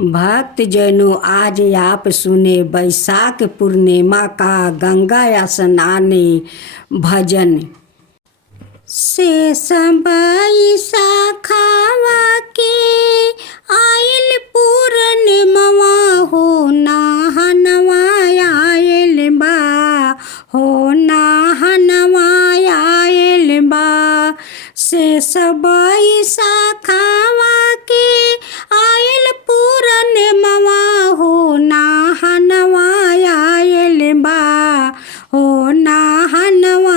भक्त जनों आज आप सुने बैसाख पूर्णिमा का गंगा स्नाने भजन। शेष बैसाखवा के आयल पूर्णिमवा हो नहनवा आयल बा हो नहनवा आयल बा। शेष बैसाखवा के आयल पूर्णिमवा हो नहनवा आयल बा हो नहनवा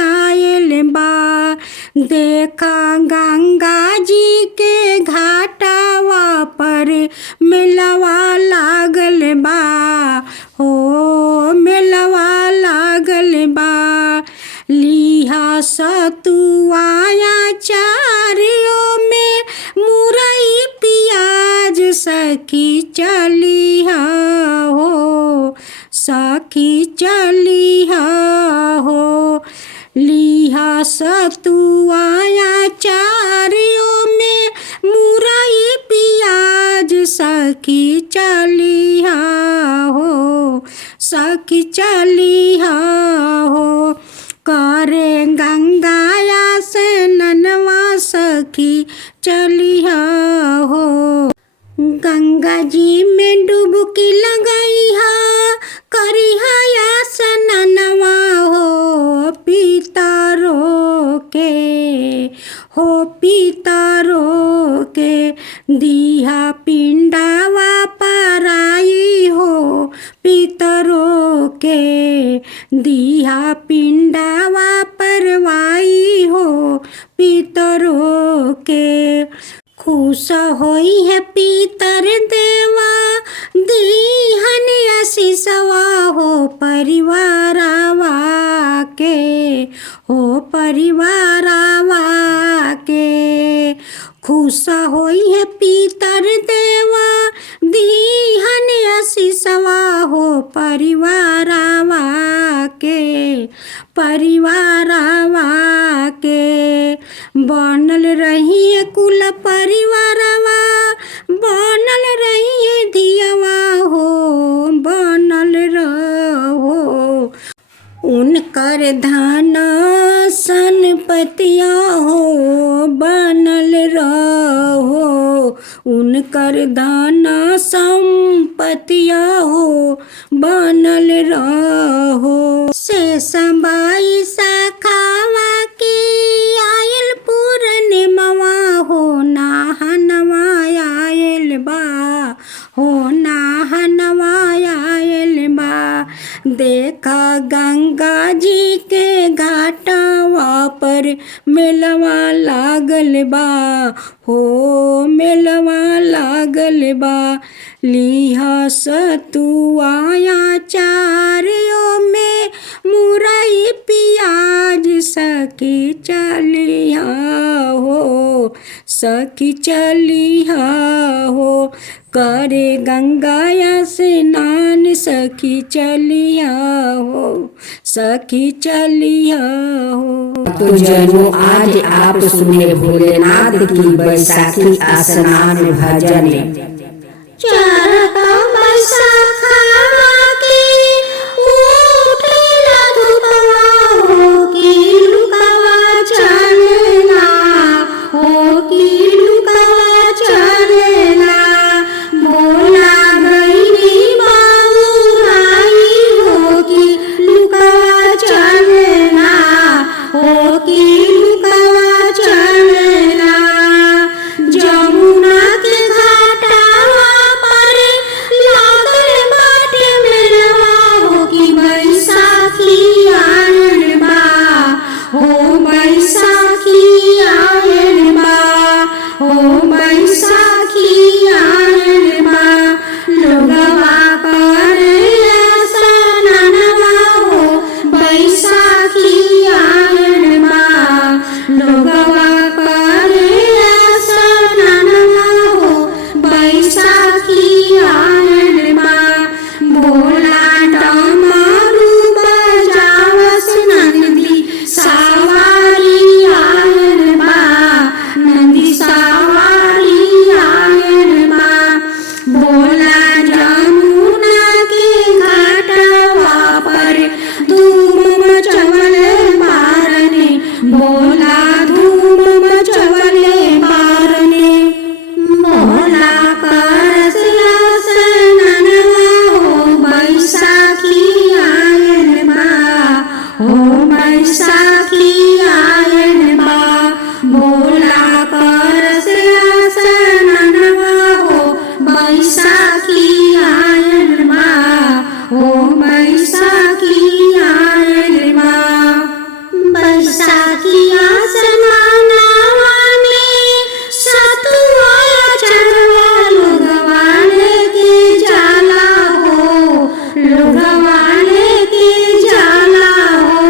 आयल बा। देखा गंगा जी के घाटावा पर मेलवा लागल बा हो मेलवा लागल बा। लिहा सतुआया चारियों में मुरई पियाज सखी चलिहा हो सखी चलिहा हो। लिहा सतुआया चारियों में मुरई पियाज सखी चलिहा हो सखी चलिहा हो। करे गंगाया से ननवा सखी चलिहा हो। गंगा जी में डुबकी लगइहा करिहा या स्नानवा हो पितरो के हो पितरो के। दिहा पिंडावा पराई हो पितरो के दिहा पिंडावा परवाई हो पितरो के। खुश होई है पितर देवा दीहन आशीषवा हो परिवारवा के हो परिवारवा के। खुश होई है पितर देवा दीहन आशीषवा हो परिवारवा के परिवारवा के। बनल रही कुल परिवारवा बनल रही धियवा हो बनल रहो। उनकर धन संपत्तिया हो बनल रहो उनकर धन संपत्तिया हो बनल रहो। शेष बैसाखवा के आयल पूर्णिमवा हो नहनवा आयल बा हो नहनवा आयल बा। देखा गंगा जी के घाटवा पर मेलवा लागल बा हो मेलवा लागल बा। लिहा सतुआया चारियों में मुरई पियाज सखी चलिहा हो सखी चलिहा हो। करे गंगाया स्नान सखी चलिहा हो सखी चलिहा हो। तो जनों आज आप सुने भोलेनाथ की बैसाखी स्नान भजन। भोला धूम मचवले बारने भोला करस स्नानवा हो बैसाखी आयल बा हो बैसाखी आयल बा भोला करस स्नानवा हो बैसाखी आयल बा हो बैसाखी आयल बा बैसाखिया स्नानवा में सतुआ चढ़वा लोगवा लेके जाला हो लोगवा लेके जाला हो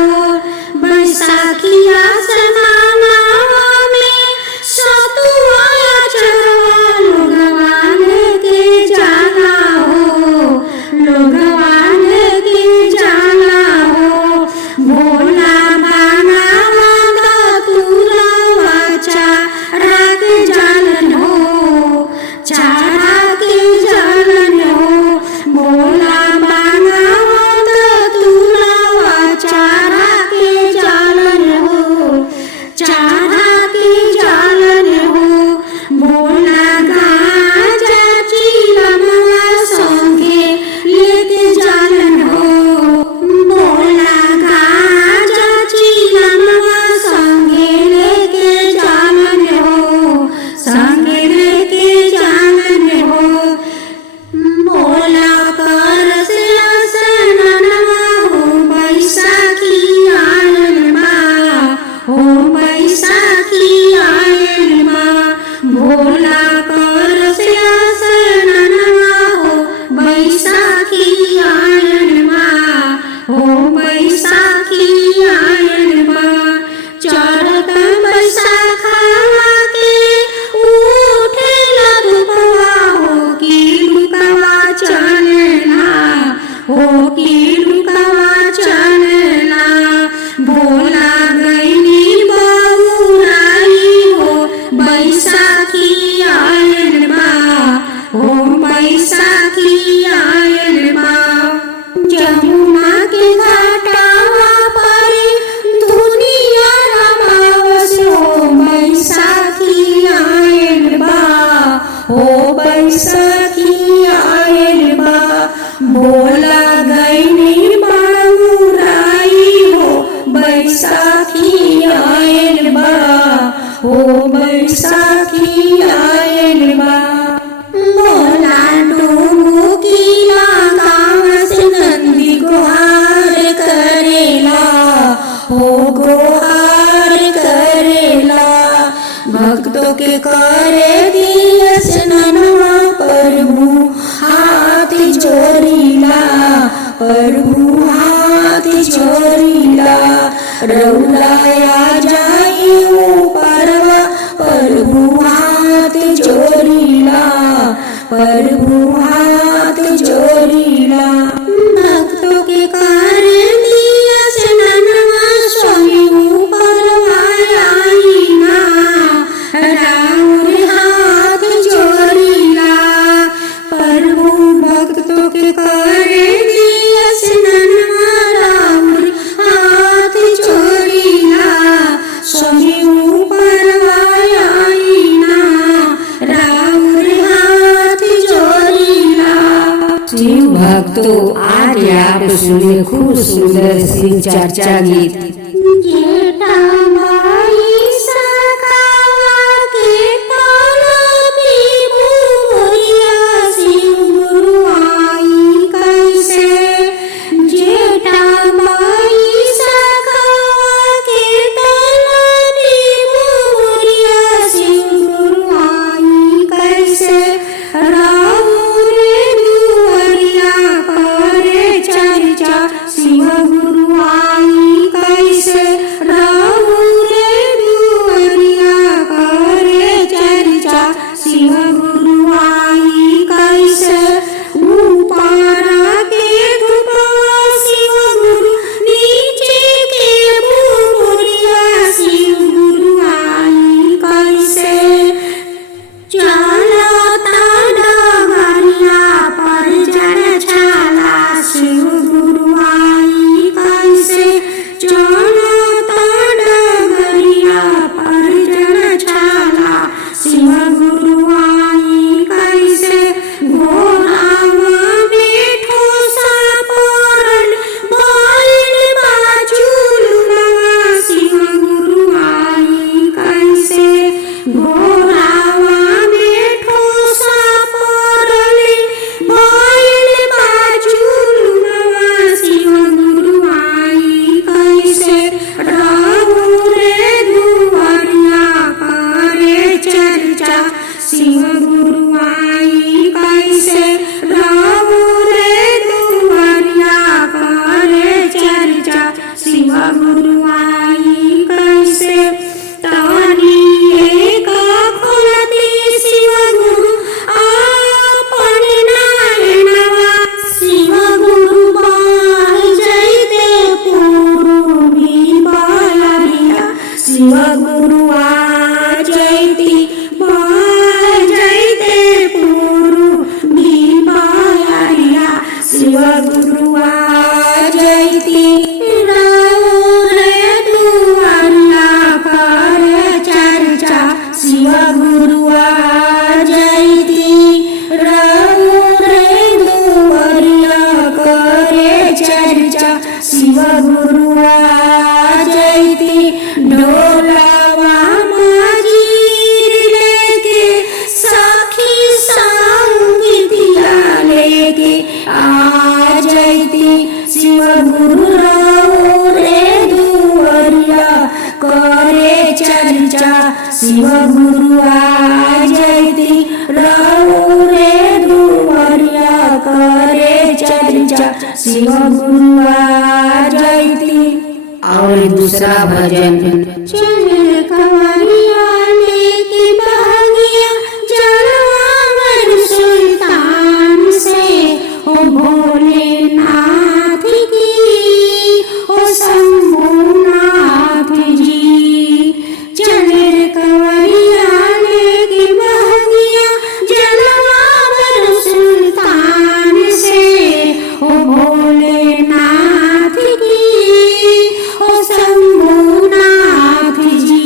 बैसाखिया स्नानवा में सतुआ चढ़वा लोगवा लेके जाला हो लोगवा लेके जाला हो भोला भक्तों के करे दिया स्नानवा प्रभु हाथ जोड़ीला प्रभु हाथ जोड़ीला रौलाया जाई परवा प्रभु हाथ जोड़ीला प्रभु हाथ जोड़ीला भक्तों के करे दिया स्नानवा स्वामी राउर हाथ जोड़ीला प्रभु भक्तों के करे दिया स्नानवा राउर हाथ जोड़ीला स्वामी परवायाईना राउर हाथ जोड़ीला। शिव भक्तों आज आप सुने खूब सुंदर शिव चर्चा गीत। घोरावा में ठोसा परले भइल बाजुलवा शिव गुरु आई कैसे रहु रे दुआरिया करे चर्चा शिव गुरु आई कैसे रहु रे दुआरिया करे चर्चा शिव गुरु आई कैसे तानी एक खोलती शिव गुरु आपन नायनवा शिव गुरु बाल जैते पूर्वी बालरिया शिव गुरु आ जैती बाल जैते पूर्वी बालरिया शिव गुरु आ जैती शिव गुरु आ जैती रहु रे दुआरिया करे चर्चा शिव गुरु आ जैती ढोलवा मंजीर लेके सखी संगीतिया लेके आ जैती शिव गुरु रहु रे दुआरिया करे चर्चा शिव गुरु आ जैती रहु रे दुआरिया करे चर्चा शिव गुरु आ जैती। और दूसरा भजन। चल कंवरिया लेके बहंगिया जलवा सुल्तान से ओ भोलेनाथ की ओ शंभुनाथ जी। चल कंवरिया लेके बहंगिया जलवा सुल्तान से ओ भोलेनाथ की ओ शंभुनाथ जी।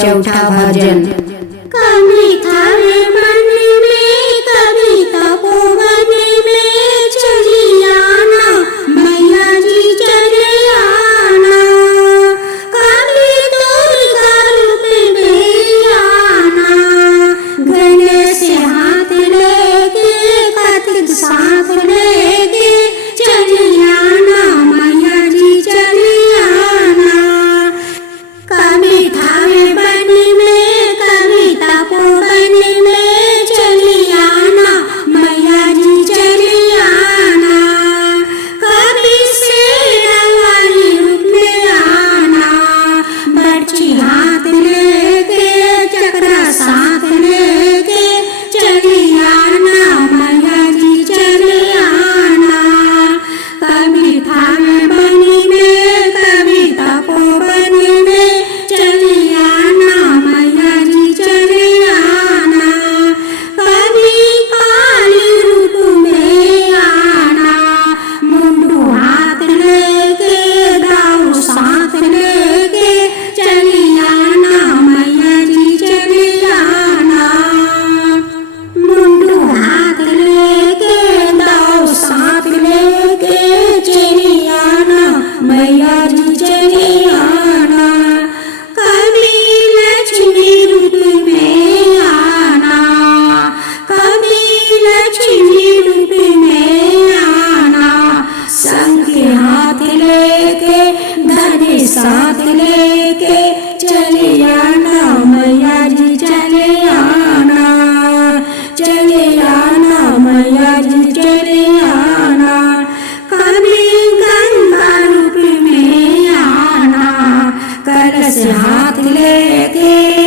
चौथा भजन। कभी थारे मन में कभी तपोवन में चली आना मैया जी चले आना, कभी दुर्गा रूप में आना, गले से हाथ लेके कथित साथ लेके चली आना मैया जी चली आना। कभी थावे बनी में कभी तपोवन में चली आना मैया जी चली आना, कभी शेरवाली रूप में आना, बर्छी हाथ लेके चक्रा साथ लेके चली आना मैया जी चली आना। कभी थावे बनी में कभी तपोवन में चली आना मैया जी चली आना, कभी काली रूप में आना, मुंडू हाथ लेके दाऊ साथ लेके चली आना मैया जी चली आना, मुंडू हाथ लेके दाऊ साथ लेके चली आना मैया जी चली आना। कभी लक्ष्मी रूप में आना, कभी लक्ष्मी रूप में आना, शंख हाथ लेके धनुष साथ लेके चले आना मैया जी चले आना, चले आना मैया जी चले आना। कभी गंगा रूप में आना, कलश हाथ लेके